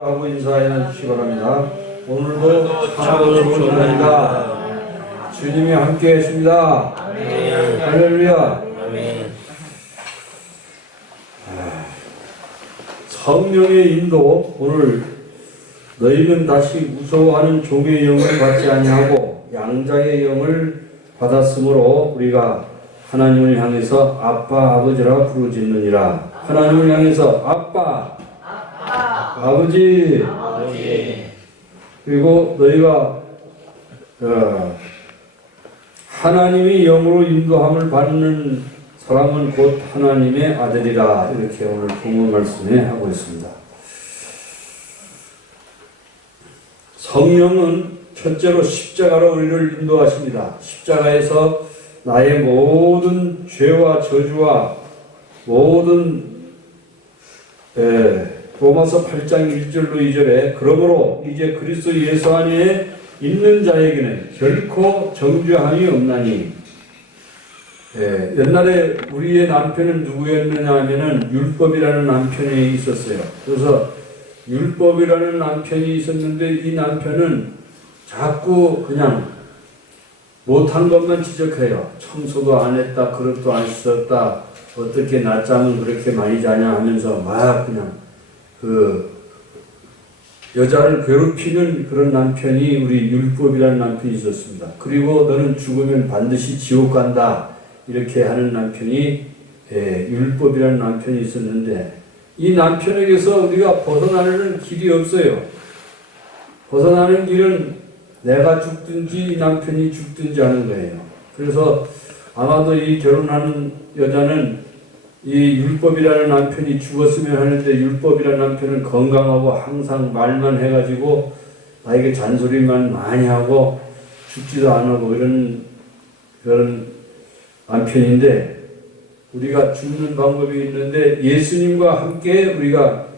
하고 인사해 주시기 바랍니다. 오늘도 찬양을 부릅니다. 주님이 함께 계십니다. 할렐루야. 성령의 인도. 오늘 너희는 다시 무서워하는 종의 영을 받지 아니하고 양자의 영을 받았으므로 우리가 하나님을 향해서 아빠 아버지라 부르짖느니라. 하나님을 향해서 아빠 아버지. 그리고 너희가 하나님이 영으로 인도함을 받는 사람은 곧 하나님의 아들이라. 이렇게 오늘 본문 말씀에 하고 있습니다. 성령은 첫째로 십자가로 우리를 인도하십니다. 십자가에서 나의 모든 죄와 저주와 모든 로마서 8장 1절로 2절에 그러므로 이제 그리스도 예수 안에 있는 자에게는 결코 정죄함이 없나니. 옛날에 우리의 남편은 누구였느냐 하면은 율법이라는 남편이 있었어요. 그래서 율법이라는 남편이 있었는데 이 남편은 자꾸 그냥 못한 것만 지적해요. 청소도 안 했다, 그릇도 안 씻었다, 어떻게 낮잠은 그렇게 많이 자냐 하면서 막 그냥 여자를 괴롭히는 그런 남편이 우리 율법이라는 남편이 있었습니다. 그리고 너는 죽으면 반드시 지옥 간다, 이렇게 하는 남편이 율법이라는 남편이 있었는데 이 남편에게서 우리가 벗어나는 길이 없어요. 벗어나는 길은 내가 죽든지 이 남편이 죽든지 하는 거예요. 그래서 아마도 이 결혼하는 여자는 이 율법이라는 남편이 죽었으면 하는데 율법이라는 남편은 건강하고 항상 말만 해가지고 나에게 잔소리만 많이 하고 죽지도 안 하고 이런 그런 남편인데 우리가 죽는 방법이 있는데 예수님과 함께 우리가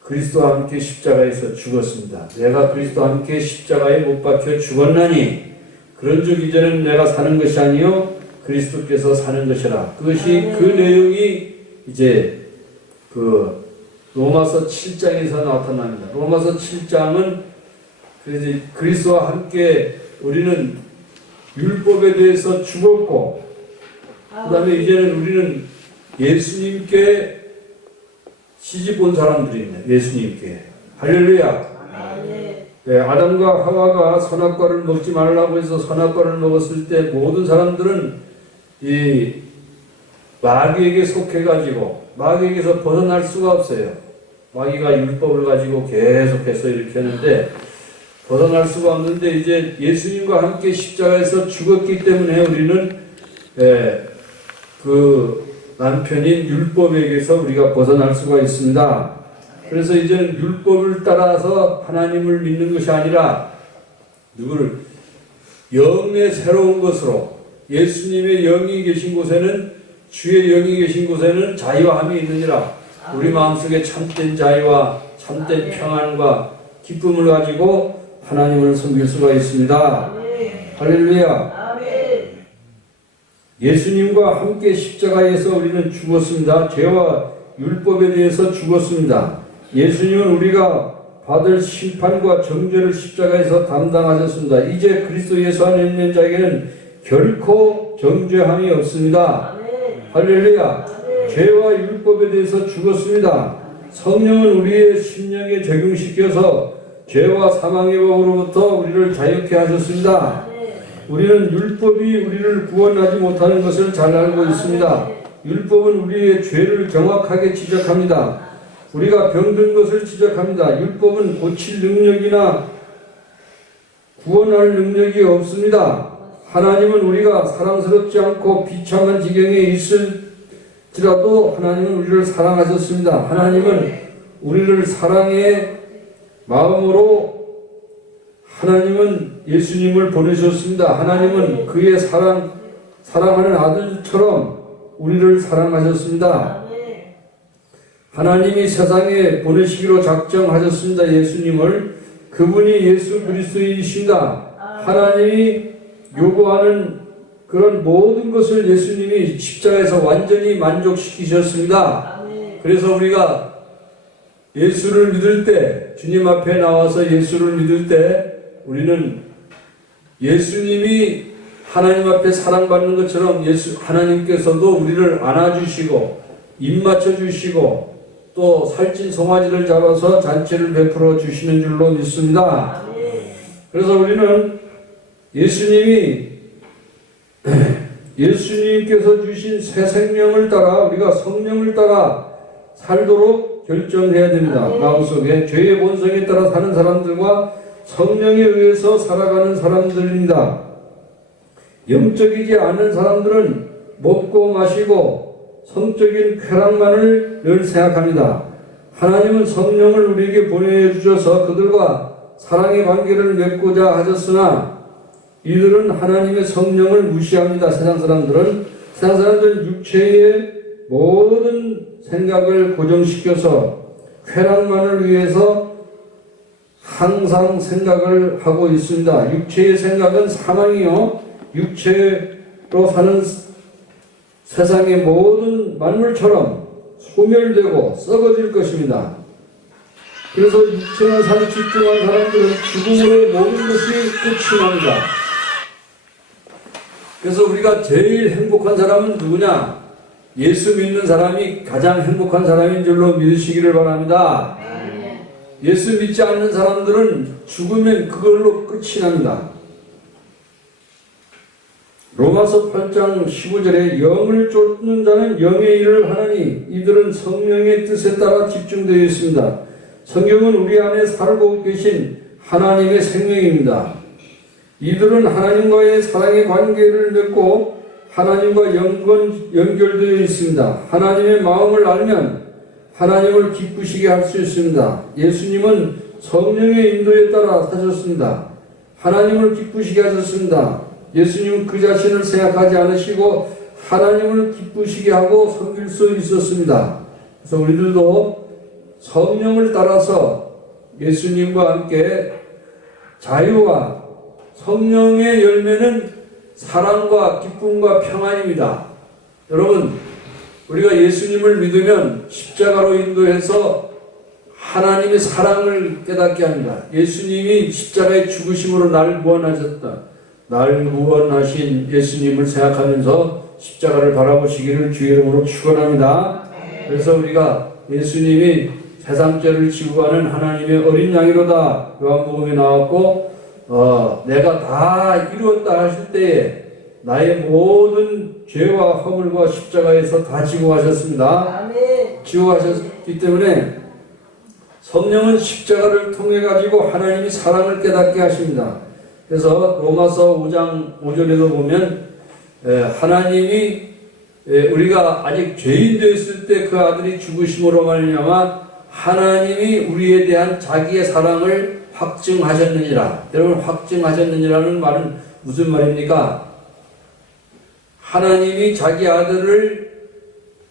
그리스도와 함께 십자가에서 죽었습니다. 내가 그리스도와 함께 십자가에 못 박혀 죽었나니 그런즉 이제는 내가 사는 것이 아니요 그리스도께서 사는 것이라. 그것이 그 내용이 이제 그 로마서 7장에서 나타납니다. 로마서 7장은 그래서 그리스도와 함께 우리는 율법에 대해서 죽었고 그 다음에 이제는 우리는 예수님께 시집 온 사람들입니다. 예수님께. 할렐루야. 아담과 하와가 선악과를 먹지 말라고 해서 선악과를 먹었을 때 모든 사람들은 이 마귀에게 속해가지고 마귀에게서 벗어날 수가 없어요. 마귀가 율법을 가지고 계속해서 이렇게 하는데 벗어날 수가 없는데 이제 예수님과 함께 십자가에서 죽었기 때문에 우리는 그 남편인 율법에게서 우리가 벗어날 수가 있습니다. 그래서 이제는 율법을 따라서 하나님을 믿는 것이 아니라 누구를 영의 새로운 것으로 예수님의 영이 계신 곳에는 주의 영이 계신 곳에는 자유함이 있느니라. 우리 마음속에 참된 자유와 참된 평안과 기쁨을 가지고 하나님을 섬길 수가 있습니다. 할렐루야. 예수님과 함께 십자가에서 우리는 죽었습니다. 죄와 율법에 대해서 죽었습니다. 예수님은 우리가 받을 심판과 정죄를 십자가에서 담당하셨습니다. 이제 그리스도 예수 안에 있는 자에게는 결코 정죄함이 없습니다. 할렐루야. 죄와 율법에 대해서 죽었습니다. 성령은 우리의 심령에 적용시켜서 죄와 사망의 법으로부터 우리를 자유케 하셨습니다. 우리는 율법이 우리를 구원하지 못하는 것을 잘 알고 있습니다. 율법은 우리의 죄를 정확하게 지적합니다. 우리가 병든 것을 지적합니다. 율법은 고칠 능력이나 구원할 능력이 없습니다. 하나님은 우리가 사랑스럽지 않고 비참한 지경에 있을지라도 하나님은 우리를 사랑하셨습니다. 하나님은 우리를 사랑의 마음으로 하나님은 예수님을 보내셨습니다. 하나님은 그의 사랑하는 아들처럼 우리를 사랑하셨습니다. 하나님이 세상에 보내시기로 작정하셨습니다. 예수님을. 그분이 예수 그리스도이십니다. 하나님이 요구하는 그런 모든 것을 예수님이 십자가에서 완전히 만족시키셨습니다. 그래서 우리가 예수를 믿을 때, 주님 앞에 나와서 예수를 믿을 때 우리는 예수님이 하나님 앞에 사랑받는 것처럼 하나님께서도 우리를 안아주시고 입 맞춰주시고 또 살찐 송아지를 잡아서 잔치를 베풀어 주시는 줄로 믿습니다. 그래서 우리는 예수님께서 주신 새 생명을 따라 우리가 성령을 따라 살도록 결정해야 됩니다. 마음속에 죄의 본성에 따라 사는 사람들과 성령에 의해서 살아가는 사람들입니다. 영적이지 않은 사람들은 먹고 마시고 성적인 쾌락만을 늘 생각합니다. 하나님은 성령을 우리에게 보내주셔서 그들과 사랑의 관계를 맺고자 하셨으나 이들은 하나님의 성령을 무시합니다. 세상 사람들은 육체의 모든 생각을 고정시켜서 쾌락만을 위해서 항상 생각을 하고 있습니다. 육체의 생각은 사망이요, 육체로 사는 세상의 모든 만물처럼 소멸되고 썩어질 것입니다. 그래서 육체나 살에 집중한 사람들은 죽음으로 모든 것이 끝이 납니다. 그래서 우리가 제일 행복한 사람은 누구냐? 예수 믿는 사람이 가장 행복한 사람인 줄로 믿으시기를 바랍니다. 예수 믿지 않는 사람들은 죽으면 그걸로 끝이 납니다. 로마서 8장 15절에 영을 쫓는 자는 영의 일을 하나니 이들은 성령의 뜻에 따라 집중되어 있습니다. 성경은 우리 안에 살고 계신 하나님의 생명입니다. 이들은 하나님과의 사랑의 관계를 맺고 하나님과 연결되어 있습니다. 하나님의 마음을 알면 하나님을 기쁘시게 할 수 있습니다. 예수님은 성령의 인도에 따라 사셨습니다. 하나님을 기쁘시게 하셨습니다. 예수님은 그 자신을 생각하지 않으시고 하나님을 기쁘시게 하고 섬길 수 있었습니다. 그래서 우리들도 성령을 따라서 예수님과 함께 자유와 성령의 열매는 사랑과 기쁨과 평안입니다. 여러분, 우리가 예수님을 믿으면 십자가로 인도해서 하나님의 사랑을 깨닫게 합니다. 예수님이 십자가의 죽으심으로 나를 구원하셨다. 나를 구원하신 예수님을 생각하면서 십자가를 바라보시기를 주의 이름으로 축원합니다. 그래서 우리가 예수님이 세상 죄를 지고 가는 하나님의 어린 양이로다 요한복음에 나왔고 내가 다 이루었다 하실 때에 나의 모든 죄와 허물과 십자가에서 다 지고 가셨습니다. 지고 가셨기 때문에 성령은 십자가를 통해 가지고 하나님이 사랑을 깨닫게 하십니다. 그래서 로마서 5장 5절에도 보면 하나님이 우리가 아직 죄인 되었을 때 그 아들이 죽으심으로 말미암아 하나님이 우리에 대한 자기의 사랑을 확증하셨느니라. 여러분, 확증하셨느니라는 말은 무슨 말입니까? 하나님이 자기 아들을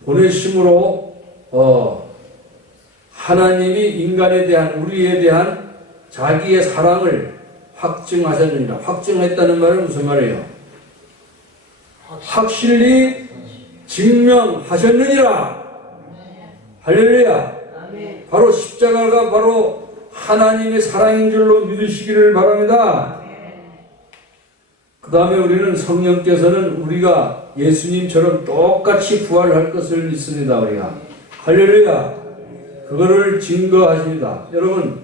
보내심으로 하나님이 인간에 대한 우리에 대한 자기의 사랑을 확증하셨느니라. 확증했다는 말은 무슨 말이에요? 확실히 증명하셨느니라. 할렐루야. 바로 십자가가 바로 하나님의 사랑인 줄로 믿으시기를 바랍니다. 그 다음에 우리는 성령께서는 우리가 예수님처럼 똑같이 부활할 것을 믿습니다. 우리가 할렐루야. 그거를 증거하십니다. 여러분,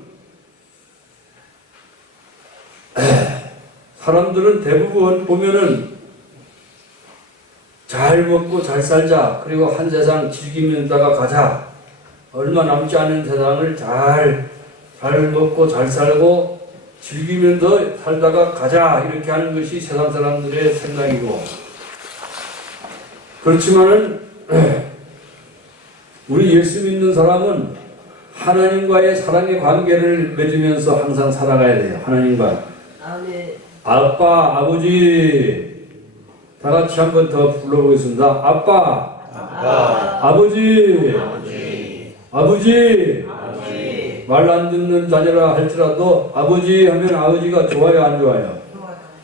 사람들은 대부분 보면은 잘 먹고 잘 살자, 그리고 한 세상 즐기면다가 가자, 얼마 남지 않은 세상을 잘 먹고 잘 살고 즐기면서 살다가 가자, 이렇게 하는 것이 세상 사람들의 생각이고, 그렇지만은 우리 예수 믿는 사람은 하나님과의 사랑의 관계를 맺으면서 항상 살아가야 돼요. 하나님과. 아빠, 아버지, 다 같이 한 번 더 불러보겠습니다. 아빠, 아버지, 아버지. 말 안 듣는 자녀라 할지라도 아버지 하면 아버지가 좋아요, 안 좋아요?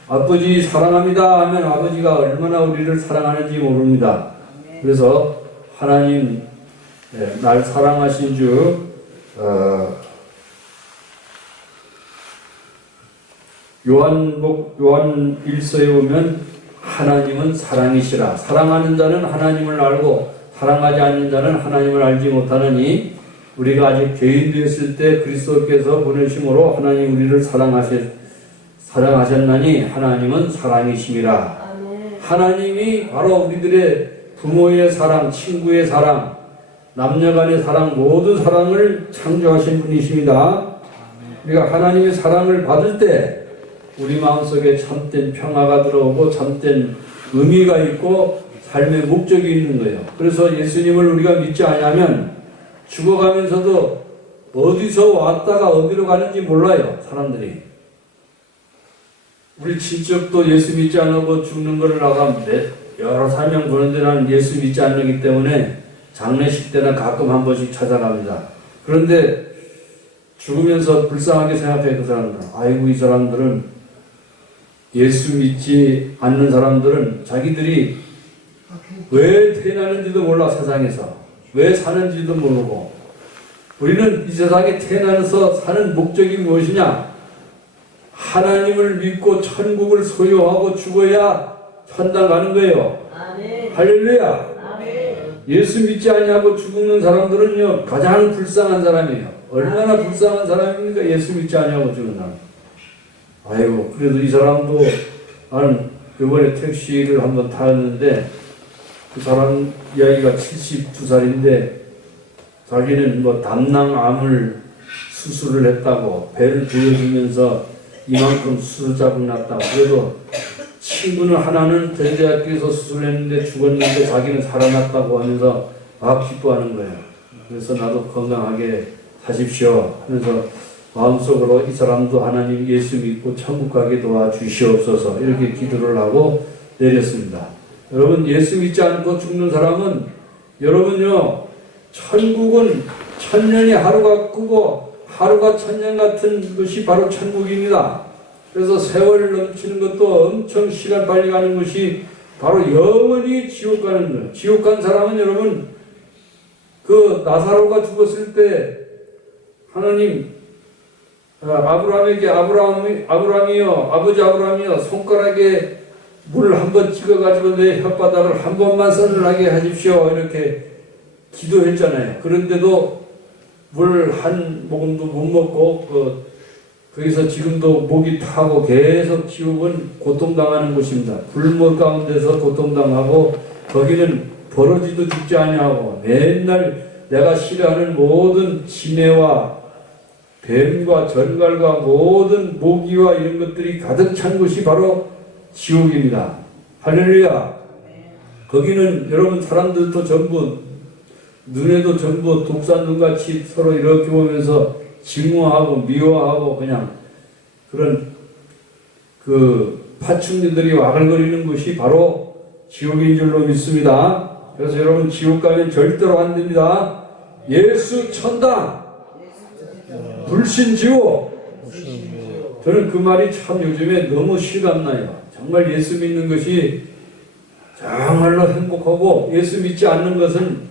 아버지 사랑합니다 하면 아버지가 얼마나 우리를 사랑하는지 모릅니다. 그래서 하나님, 날 사랑하신 주 요한 1서에 보면 하나님은 사랑이시라. 사랑하는 자는 하나님을 알고 사랑하지 않는 자는 하나님을 알지 못하느니 우리가 아직 죄인 되었을 때 그리스도께서 보내심으로 하나님 우리를 사랑하셨나니 하나님은 사랑이심이라. 아멘. 하나님이 바로 우리들의 부모의 사랑, 친구의 사랑, 남녀간의 사랑, 모든 사랑을 창조하신 분이십니다. 우리가 하나님의 사랑을 받을 때 우리 마음속에 참된 평화가 들어오고 참된 의미가 있고 삶의 목적이 있는 거예요. 그래서 예수님을 우리가 믿지 않으면 죽어가면서도 어디서 왔다가 어디로 가는지 몰라요, 사람들이. 우리 친척도 예수 믿지 않고 죽는 거를 나가 여러 사명 보는데 나는 예수 믿지 않기 때문에 장례식 때나 가끔 한 번씩 찾아갑니다. 그런데 죽으면서 불쌍하게 생각해요, 그 사람들은. 아이고, 이 사람들은 예수 믿지 않는 사람들은 자기들이 왜 태어나는지도 몰라, 세상에서. 왜 사는지도 모르고. 우리는 이 세상에 태어나서 사는 목적이 무엇이냐? 하나님을 믿고 천국을 소유하고 죽어야 천당 가는 거예요. 아멘. 할렐루야. 아멘. 예수 믿지 않냐고 죽는 사람들은요, 가장 불쌍한 사람이에요. 얼마나 불쌍한 사람입니까? 예수 믿지 않냐고 죽는 사람. 아이고, 그래도 이 사람도, 나는 이번에 택시를 한번 타였는데, 그 사람 이야기가 72살인데, 자기는 뭐 담낭암을 수술을 했다고, 배를 보여주면서 이만큼 수술자국 났다고. 그래도 친구는 하나는 대대학교에서 수술했는데 죽었는데 자기는 살아났다고 하면서 막 기뻐하는 거예요. 그래서 나도 건강하게 사십시오 하면서 마음속으로 이 사람도 하나님 예수 믿고 천국 가게 도와주시옵소서 이렇게 기도를 하고 내렸습니다. 여러분, 예수 믿지 않고 죽는 사람은, 여러분요, 천국은 천년이 하루가 크고 하루가 천년 같은 것이 바로 천국입니다. 그래서 세월을 넘치는 것도 엄청 시간 빨리 가는 것이 바로 영원히 지옥 가는 거예요. 지옥 간 사람은 여러분, 그 나사로가 죽었을 때 하나님 아브라함에게 아브라함이요, 아버지 아브라함이요, 손가락에 물 한 번 찍어가지고 내 혓바닥을 한 번만 서늘하게 하십시오 이렇게 기도했잖아요. 그런데도 물 한 모금도 못 먹고 거기서 지금도 목이 타고 계속 지옥은 고통당하는 곳입니다. 불못 가운데서 고통당하고 거기는 버러지도 죽지 아니하고 맨날 내가 싫어하는 모든 지네와 뱀과 전갈과 모든 모기와 이런 것들이 가득 찬 곳이 바로 지옥입니다. 할렐루야. 거기는 여러분 사람들도 전부 눈에도 전부 독사눈같이 서로 이렇게 보면서 증오하고 미워하고 그냥 그런 그 파충류들이 와글거리는 곳이 바로 지옥인 줄로 믿습니다. 그래서 여러분 지옥 가면 절대로 안 됩니다. 예수 천당, 불신 지옥. 저는 그 말이 참 요즘에 너무 실감나요. 정말 예수 믿는 것이 정말로 행복하고 예수 믿지 않는 것은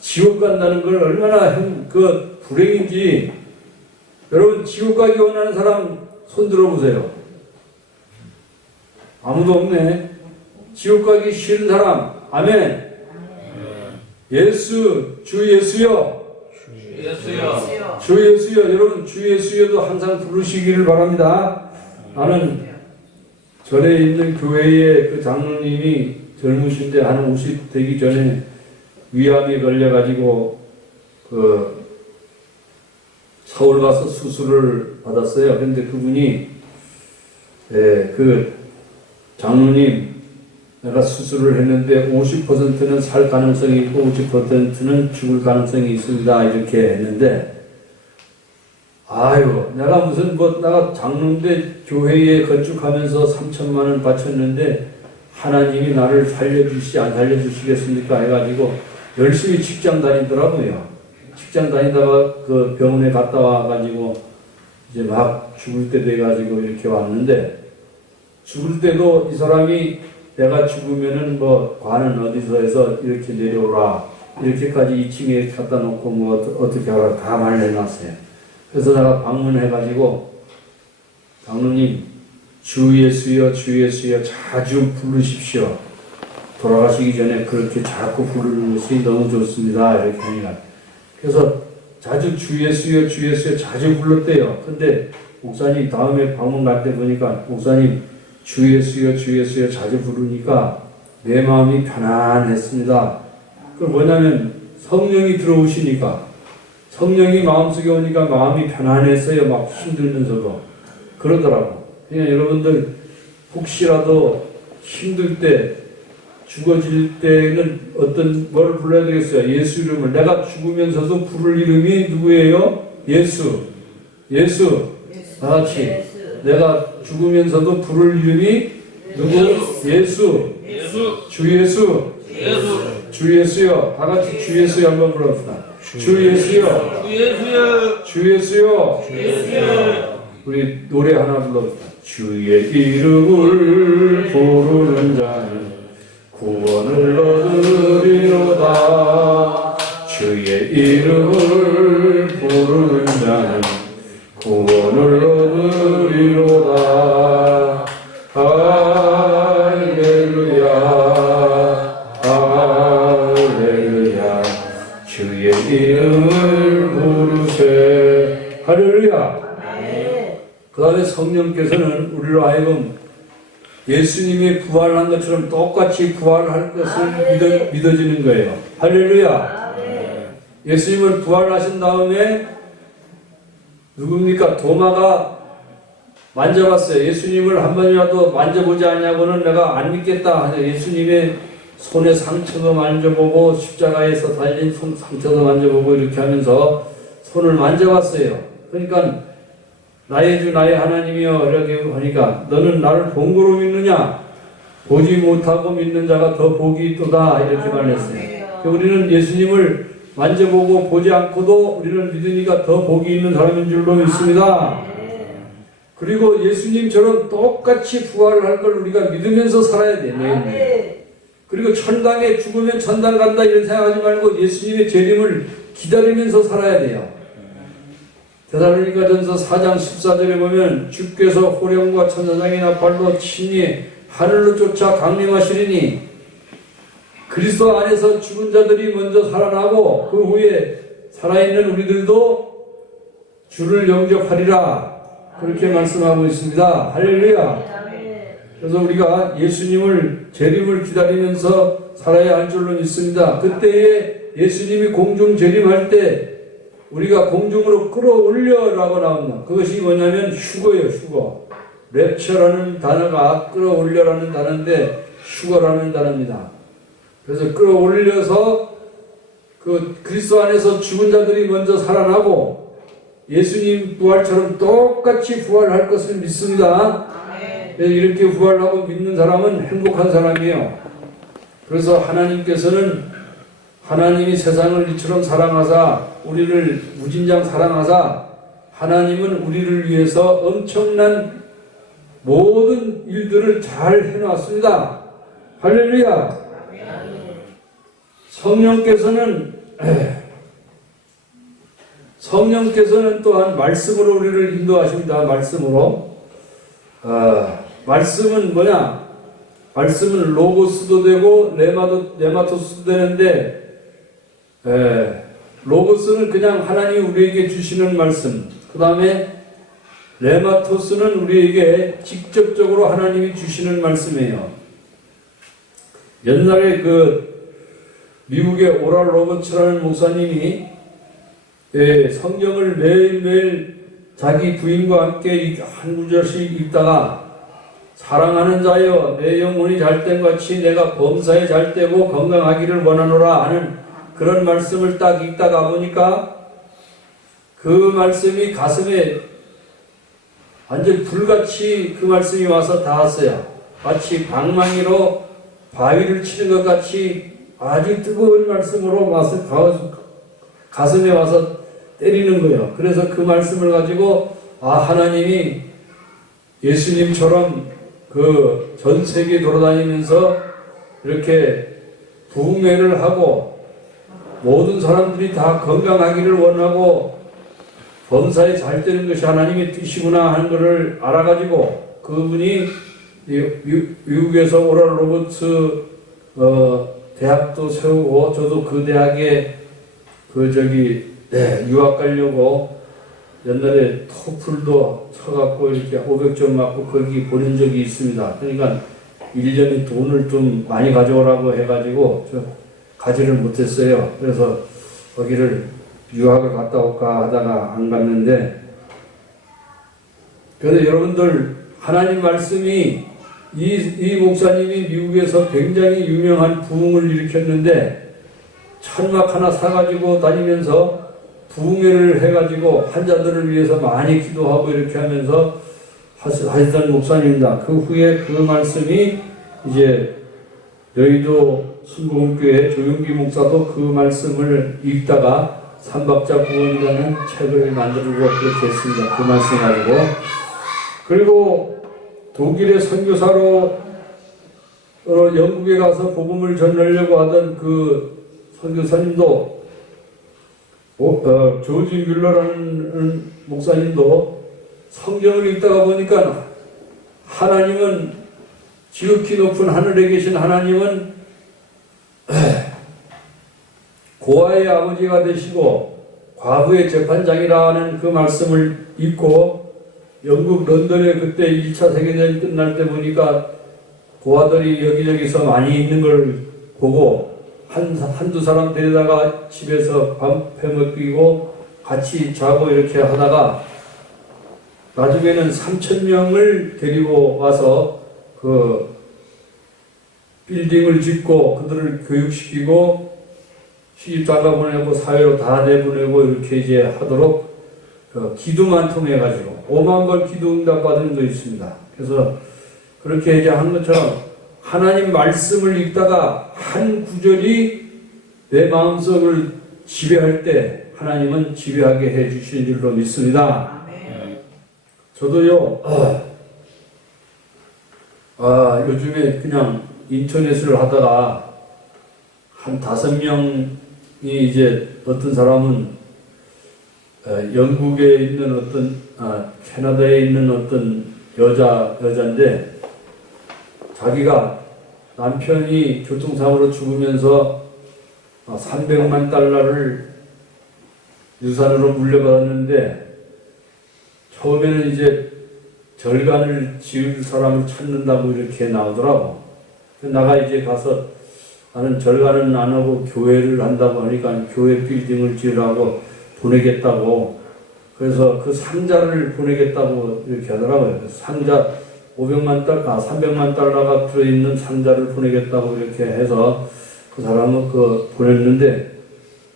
지옥 간다는 걸 얼마나 그 불행인지. 여러분 지옥 가기 원하는 사람 손 들어보세요. 아무도 없네. 지옥 가기 싫은 사람 아멘. 예수, 주 예수여. 주 예수여. 여러분 주 예수여도 항상 부르시기를 바랍니다. 나는 절에 있는 교회의 그 장로님이 젊으신데 한 50 되기 전에 위암에 걸려가지고 서울 가서 수술을 받았어요. 근데 그분이 그 장로님, 내가 수술을 했는데 50%는 살 가능성이 있고 50%는 죽을 가능성이 있습니다. 이렇게 했는데, 아유, 내가 무슨 내가 장로인데 교회에 건축하면서 3천만 원 바쳤는데 하나님이 나를 살려주시지 안 살려주시겠습니까? 해가지고 열심히 직장 다니더라고요. 직장 다니다가 그 병원에 갔다 와가지고 이제 막 죽을 때 돼가지고 이렇게 왔는데, 죽을 때도 이 사람이 내가 죽으면은 관은 어디서 해서 이렇게 내려오라 이렇게까지 2층에 갖다 놓고 뭐 어떻게 하라 다 말을 해놨어요. 그래서 내가 방문해가지고 장로님 주 예수여 주 예수여 자주 부르십시오. 돌아가시기 전에 그렇게 자꾸 부르는 것이 너무 좋습니다. 이렇게 하니까 그래서 자주 주 예수여 주 예수여 자주 불렀대요. 근데 목사님 다음에 방문 갈 때 보니까 목사님 주 예수여 주 예수여 자주 부르니까 내 마음이 편안했습니다. 그 뭐냐면 성령이 들어오시니까 성령이 마음속에 오니까 마음이 편안했어요. 막 힘들면서도 그러더라고. 그냥 여러분들 혹시라도 힘들 때 죽어질 때는 어떤 뭘 불러야 되겠어요? 예수 이름을. 내가 죽으면서도 부를 이름이 누구예요? 예수. 예수. 다 같이. 내가 죽으면서도 부를 이름이 누구? 예수. 주 예수. 주 예수요. 다 같이 주 예수요 한번 불러봅시다. 주 예수요. 주 예수요. 우리 노래 하나 불러봅시다. 주의 이름을 부르는 자는 구원을 얻으리로다. 주의 이름을 부르는 자는 구원을 얻으리로다. 할렐루야 할렐루야 주의 이름을 부르세. 할렐루야. 그 다음에 성령께서는 우리로 하여금 예수님이 부활한 것처럼 똑같이 부활할 것을 믿어지는 거예요. 할렐루야. 예수님은 부활하신 다음에 누굽니까? 도마가 만져봤어요. 예수님을 한 번이라도 만져보지 않냐고는 내가 안 믿겠다. 예수님의 손에 상처도 만져보고 십자가에서 달린 상처도 만져보고 이렇게 하면서 손을 만져봤어요. 그러니까 나의 주 나의 하나님이여 이렇게 하니까 너는 나를 본거로 믿느냐? 보지 못하고 믿는 자가 더 복이 있도다 이렇게 말했어요. 우리는 예수님을 만져보고 보지 않고도 우리는 믿으니까 더 복이 있는 사람인 줄로 믿습니다. 그리고 예수님처럼 똑같이 부활을 할 걸 우리가 믿으면서 살아야 돼. 그리고 천당에 죽으면 천당 간다 이런 생각하지 말고 예수님의 재림을 기다리면서 살아야 돼요. 데살로니가전서 4장 14절에 보면 주께서 호령과 천사장이나 발로 친히 하늘로 쫓아 강림하시리니 그리스도 안에서 죽은 자들이 먼저 살아나고 그 후에 살아있는 우리들도 주를 영접하리라 그렇게 말씀하고 있습니다. 할렐루야. 그래서 우리가 예수님을 재림을 기다리면서 살아야 할 줄로 믿습니다. 그때에 예수님이 공중 재림할 때 우리가 공중으로 끌어올려라고 나옵니다. 그것이 뭐냐면 휴거예요. 휴거. 랩처라는 단어가 끌어올려라는 단어인데 휴거라는 단어입니다. 그래서 끌어올려서 그 그리스도 안에서 죽은 자들이 먼저 살아나고 예수님 부활처럼 똑같이 부활할 것을 믿습니다. 이렇게 부활하고 믿는 사람은 행복한 사람이에요. 그래서 하나님께서는 하나님이 세상을 이처럼 사랑하사 우리를 무진장 사랑하사 하나님은 우리를 위해서 엄청난 모든 일들을 잘 해놨습니다. 할렐루야. 성령께서는 또한 말씀으로 우리를 인도하십니다. 말씀으로. 말씀은 뭐냐? 말씀은 로고스도 되고 레마토스도 되는데 로고스는 그냥 하나님이 우리에게 주시는 말씀. 그 다음에 레마토스는 우리에게 직접적으로 하나님이 주시는 말씀이에요. 옛날에 미국의 오랄 로버츠라는 목사님이 성경을 매일매일 자기 부인과 함께 한 구절씩 읽다가 사랑하는 자여 내 영혼이 잘된 같이 내가 범사에 잘되고 건강하기를 원하노라 하는 그런 말씀을 딱 읽다가 보니까 그 말씀이 가슴에 완전 불같이 그 말씀이 와서 닿았어요. 마치 방망이로 바위를 치는 것 같이 아주 뜨거운 말씀으로 가슴에 와서 때리는 거예요. 그래서 그 말씀을 가지고 하나님이 예수님처럼 전 세계 돌아다니면서 이렇게 부흥회를 하고 모든 사람들이 다 건강하기를 원하고 범사에 잘 되는 것이 하나님의 뜻이구나 하는 것을 알아가지고 그분이 미국에서 오랄 로버츠 대학도 세우고 저도 그 대학에 유학 가려고 옛날에 토플도 쳐갖고 이렇게 500점 맞고 거기 보낸 적이 있습니다. 그러니까 1년에 돈을 좀 많이 가져오라고 해가지고 저 가지를 못했어요. 그래서 거기를 유학을 갔다 올까 하다가 안 갔는데, 그래서 여러분들 하나님 말씀이 이 목사님이 미국에서 굉장히 유명한 부흥을 일으켰는데 천막 하나 사가지고 다니면서 부흥회를 해가지고 환자들을 위해서 많이 기도하고 이렇게 하면서 하시던 목사님입니다. 그 후에 그 말씀이 이제 여의도 순복음교회 조용기 목사도 그 말씀을 읽다가 삼박자 구원이라는 책을 만들고 그렇게 했습니다. 그 말씀 가지고. 그리고 독일의 선교사로 영국에 가서 복음을 전하려고 하던 그 선교사님도 조지 뮬러라는 목사님도 성경을 읽다가 보니까 하나님은 지극히 높은 하늘에 계신 하나님은 고아의 아버지가 되시고 과부의 재판장이라는 그 말씀을 읽고 영국 런던에 그때 2차 세계대전이 끝날 때 보니까 고아들이 여기저기서 많이 있는 걸 보고 한두 사람 데려다가 집에서 밤새 먹이고 같이 자고 이렇게 하다가 나중에는 3,000명을 데리고 와서 그 빌딩을 짓고 그들을 교육시키고 시집장가 보내고 사회로 다 내보내고 이렇게 이제 하도록 기도만 통해 가지고 5만 번 기도 응답 받은 거 있습니다. 그래서 그렇게 이제 한 것처럼 하나님 말씀을 읽다가 한 구절이 내 마음속을 지배할 때 하나님은 지배하게 해 주시는 줄로 믿습니다. 저도요, 요즘에 그냥 인터넷을 하다가 한 5명이 이제 어떤 사람은 영국에 있는 캐나다에 있는 어떤 여자인데 자기가 남편이 교통사고로 죽으면서 300만 달러를 유산으로 물려받았는데 처음에는 이제 절간을 지을 사람을 찾는다고 이렇게 나오더라고. 나가 이제 가서 나는 절간은 안 하고 교회를 한다고 하니까 교회 빌딩을 지으라고 보내겠다고. 그래서 그 상자를 보내겠다고 이렇게 하더라고요. 상자 300만 달러가 들어있는 상자를 보내겠다고 이렇게 해서 그 사람은 보냈는데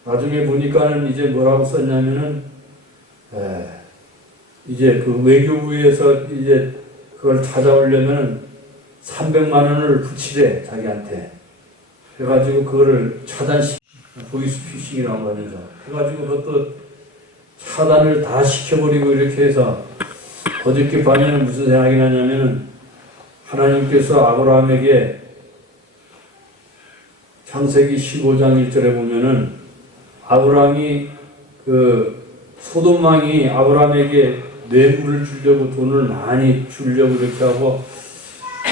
나중에 보니까는 이제 뭐라고 썼냐면은 이제 그 외교부에서 이제 그걸 찾아오려면은 300만 원을 붙이래 자기한테. 그래가지고 그거를 보이스피싱이라고 하면서 그래가지고 그것도 차단을 다 시켜버리고 이렇게 해서 어저께 밤에는 무슨 생각이 나냐면은 하나님께서 아브라함에게 창세기 15장 1절에 보면은 아브라함이 소돔 왕이 아브라함에게 뇌물을 주려고 돈을 많이 주려고 이렇게 하고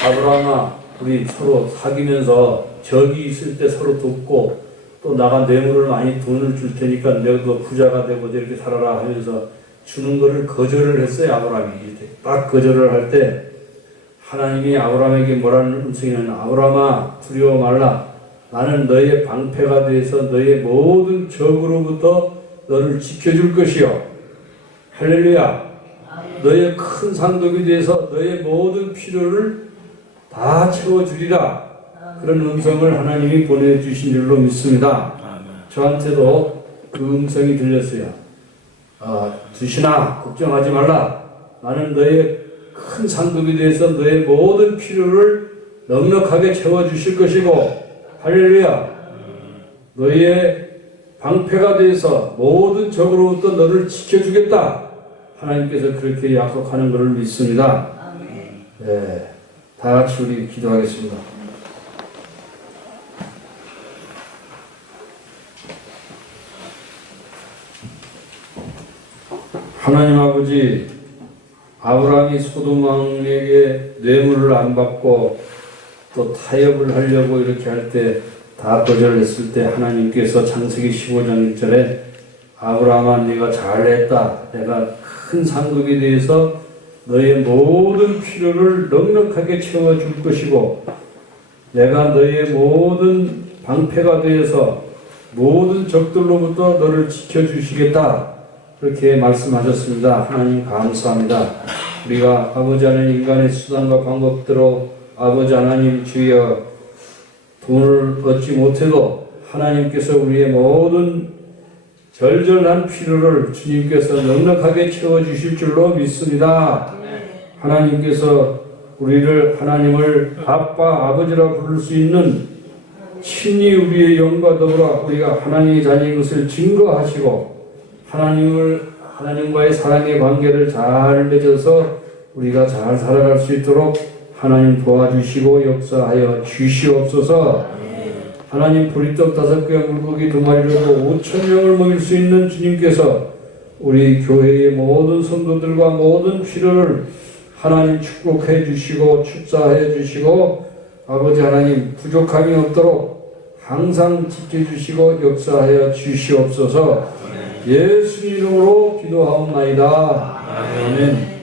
아브라함아 우리 서로 사귀면서 적이 있을 때 서로 돕고 또 나가 뇌물을 많이 돈을 줄 테니까 너도 부자가 되고 이렇게 살아라 하면서 주는 것을 거절을 했어요. 아브라함이 딱 거절을 할 때 하나님이 아브라함에게 뭐라는 음성이냐면 아브라함아 두려워 말라 나는 너의 방패가 되어서 너의 모든 적으로부터 너를 지켜줄 것이요 할렐루야 너의 큰 상독이 되어서 너의 모든 필요를 다 채워주리라 그런 음성을 하나님이 보내주신 줄로 믿습니다. 저한테도 그 음성이 들렸어요. 두신아 걱정하지 말라 나는 너의 큰 상급이 되어서 너의 모든 필요를 넉넉하게 채워주실 것이고 할렐루야 너의 방패가 되어서 모든 적으로부터 너를 지켜주겠다 하나님께서 그렇게 약속하는 것을 믿습니다. 네, 다 같이 우리 기도하겠습니다. 하나님 아버지, 아브라함이 소돔 왕에게 뇌물을 안 받고 또 타협을 하려고 이렇게 할 때 다 거절했을 때 하나님께서 창세기 15장 1절에 아브라함아 네가 잘했다. 내가 큰 상급에 대해서 너의 모든 필요를 넉넉하게 채워줄 것이고 내가 너의 모든 방패가 되어서 모든 적들로부터 너를 지켜주시겠다. 그렇게 말씀하셨습니다. 하나님 감사합니다. 우리가 아버지 하나님 인간의 수단과 방법대로 아버지 하나님 주여 돈을 얻지 못해도 하나님께서 우리의 모든 절절한 필요를 주님께서 넉넉하게 채워주실 줄로 믿습니다. 하나님께서 우리를 하나님을 아빠 아버지라 부를 수 있는 친히 우리의 영과 더불어 우리가 하나님의 자녀인 것을 증거하시고 하나님과의 사랑의 관계를 잘 맺어서 우리가 잘 살아갈 수 있도록 하나님 도와주시고 역사하여 주시옵소서. 하나님 보리떡 5개와 물고기 2마리로도 5,000명을 먹일 수 있는 주님께서 우리 교회의 모든 성도들과 모든 필요를 하나님 축복해 주시고 축사해 주시고 아버지 하나님 부족함이 없도록 항상 지켜주시고 역사하여 주시옵소서. 예수 이름으로 기도하옵나이다. 아멘.